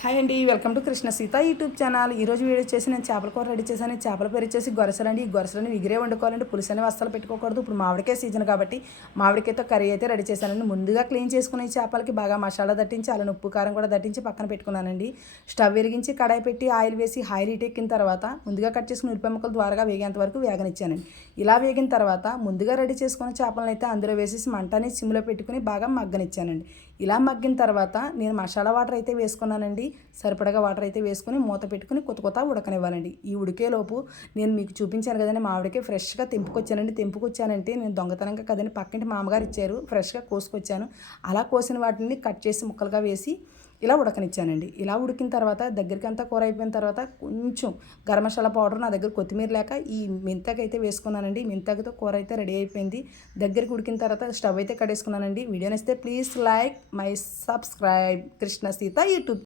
Hi అండి welcome to Krishna Sita YouTube channel. ఈరోజు video చేసి నేను చేపల కూర రెడీ చేశాను. చేపల పేరు వచ్చేసి గొరసలండి. ఈ గొరసలని విగిరే వండుకోవాలంటే పులుసు వస్తాలు పెట్టుకోకూడదు. ఇప్పుడు మామిడికాయ సీజన్ కాబట్టి మామిడికాయతో కర్రీ అయితే రెడీ చేశానండి. ముందుగా క్లీన్ చేసుకున్న ఈ చేపలకి బాగా మసాలా దట్టించి అలానే ఉప్పు కారం కూడా దట్టించి పక్కన పెట్టుకున్నానండి. స్టవ్ వెలిగించి కడాయి పెట్టి ఆయిల్ వేసి ఆయిల్ హీట్ ఎక్కిన తర్వాత ముందుగా కట్ చేసుకుని ఉల్లిపాయ ముక్కలు ద్వారాగా వేగేంత వరకు వేగనిచ్చానండి. ఇలా వేగిన తర్వాత ముందుగా రెడీ చేసుకున్న చేపలను అయితే అందులో వేసేసి మంటని సిమ్లో పెట్టుకుని బాగా మగ్గనిచ్చానండి. ఇలా మగ్గిన తర్వాత నేను మసాలా వాటర్ అయితే వేసుకున్నానండి. సరిపడగా వాటర్ అయితే వేసుకొని మూత పెట్టుకుని కొత్త కొత్త ఉడకనివ్వాలండి. ఈ ఉడికేలోపు నేను మీకు చూపించాను కదండి మామిడికే ఫ్రెష్గా తెంపుకొచ్చానండి. తెంపుకొచ్చానంటే నేను దొంగతనంగా కదండి పక్కింటి మామగారు ఇచ్చారు ఫ్రెష్గా కోసుకొచ్చాను. అలా కోసిన వాటిని కట్ చేసి ముక్కలుగా వేసి ఇలా ఉడకనిచ్చానండి. ఇలా ఉడికిన తర్వాత దగ్గరికి అంతా కూర అయిపోయిన తర్వాత కొంచెం గరం మసాలా పౌడర్ నా దగ్గర కొత్తిమీర లేక ఈ మెంతాకు అయితే వేసుకున్నానండి. మెంతకతో కూర అయితే రెడీ అయిపోయింది. దగ్గరికి ఉడికిన తర్వాత స్టవ్ అయితే కడేసుకున్నానండి వీడియో నచ్చితే please like my subscribe. Krishna Sita YouTube